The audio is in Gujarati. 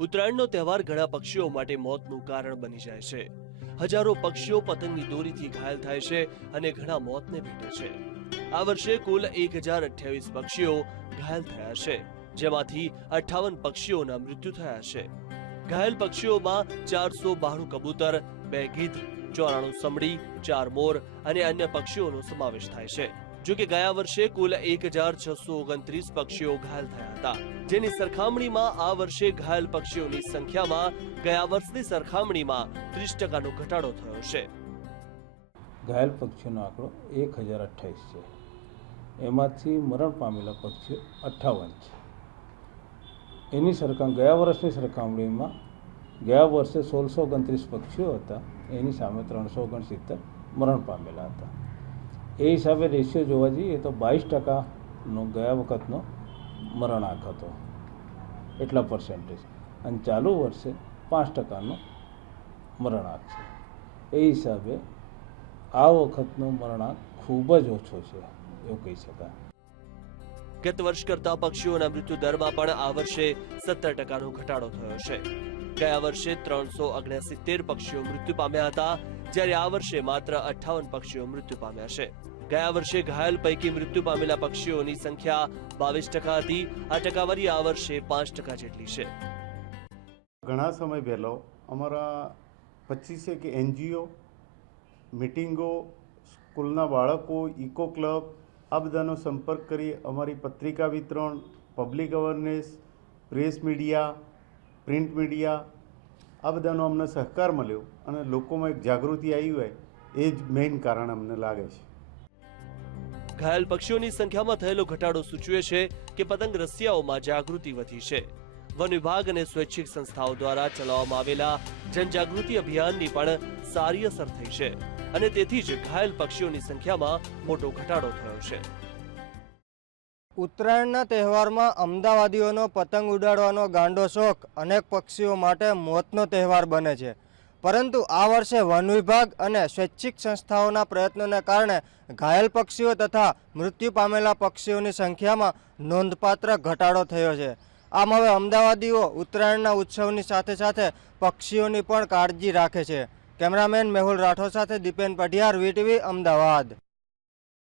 ઉત્તરાયણનો તહેવાર ઘણા પક્ષીઓ માટે મોતનું કારણ બની જાય છે. હજારો પક્ષીઓ પતંગની દોરીથી ઘાયલ થાય છે અને ઘણા મોતને ભેટે છે. આ વર્ષે કુલ એક હજાર અઠ્યાવીસ પક્ષીઓ ઘાયલ થયા છે, જેમાંથી અઠ્ઠાવન પક્ષીઓના મૃત્યુ થયા છે. ઘાયલ પક્ષીઓમાં ચારસો બાણું કબૂતર, બે ગીધ, ચોરાણું સમડી, ચાર મોર અને અન્ય પક્ષીઓનો સમાવેશ થાય છે. જો કે ગયા વર્ષે કુલ એક હજાર છસો ઓગણત્રીસ પક્ષીઓ ઘાયલ થયા હતા. જેની સરખામણીમાં આ વર્ષે ઘાયલ પક્ષીઓની સંખ્યામાં ગયા વર્ષની સરખામણીમાં ત્રીસ ટકાનો ઘટાડો થયો છે. ઘાયલ પક્ષીઓનો આંકડો એક હજાર અઠ્ઠાવીસ છે. એમાંથી મરણ પામેલા પક્ષીઓ અઠ્ઠાવન છે. એની સરખામ ગયા વર્ષની સરખામણીમાં ગયા વર્ષે સોળસો ઓગણત્રીસ પક્ષીઓ હતા. એની સામે ત્રણસો ઓગણસિત્તેર મરણ પામેલા હતા. એ હિસાબે રેશિયો જોવા જઈએ તો બાવીસ ટકાનો ગયા વખતનો મરણાંક હતો. એટલા પર્સન્ટેજ અને ચાલુ વર્ષે પાંચ ટકાનો મરણાંક છે. એ હિસાબે આ વખતનો મરણાંક ખૂબ જ ઓછો છે, એવું કહી શકાય. ગત વર્ષ કરતા પક્ષીઓના મૃત્યુ દરમાં પણ આ વર્ષે સત્તર ટકાનો ઘટાડો થયો છે. ગયા વર્ષે ત્રણસો ઓગણસિત્તેર પક્ષીઓ મૃત્યુ પામ્યા હતા, જ્યારે આ વર્ષે માત્ર અઠ્ઠાવન પક્ષીઓ મૃત્યુ પામ્યા છે. ગયા વર્ષે ઘાયલ પૈકી મૃત્યુ પામેલા પક્ષીઓની સંખ્યા બાવીસ ટકા હતી, આ ટકાવારી આ વર્ષે પાંચ ટકા જેટલી છે. ઘણા સમય પહેલો અમારા પચીસેક એનજીઓ, મિટિંગો, સ્કૂલના બાળકો, ઇકો ક્લબ, આ બધાનો સંપર્ક કરી અમારી પત્રિકા વિતરણ, public awareness, press media print media, આ બધાનો અમને સહકાર મળ્યો અને લોકોમાં એક જાગૃતિ આવી હોય, એ જ મેઇન કારણ અમને લાગે છે. ઘાયલ પક્ષીઓની સંખ્યામાં થયેલો ઘટાડો સૂચવે છે કે પતંગ રસિયાઓમાં જાગૃતિ વધી છે. વન વિભાગ અને સ્વૈચ્છિક સંસ્થાઓ દ્વારા ચલાવવામાં આવેલા જનજાગૃતિ અભિયાનની પણ સારી અસર થઈ છે અને તેથી જ ઘાયલ પક્ષીઓની સંખ્યામાં મોટો ઘટાડો થયો છે. ઉત્તરાયણના તહેવારમાં અમદાવાદીઓનો પતંગ ઉડાડવાનો ગાંડો શોખ અનેક પક્ષીઓ માટે મોતનો તહેવાર બને છે. પરંતુ આ વર્ષે વન વિભાગ અને સ્વૈચ્છિક સંસ્થાઓના પ્રયત્નોને કારણે ઘાયલ પક્ષીઓ તથા મૃત્યુ પામેલા પક્ષીઓની સંખ્યામાં નોંધપાત્ર ઘટાડો થયો છે. આમ હવે અમદાવાદીઓ ઉત્તરાયણના ઉત્સવની સાથે સાથે પક્ષીઓની પણ કાળજી રાખે છે. કેમેરામેન મેહુલ રાઠોડ સાથે દીપેન પઢિયાર વીટીવી અમદાવાદ.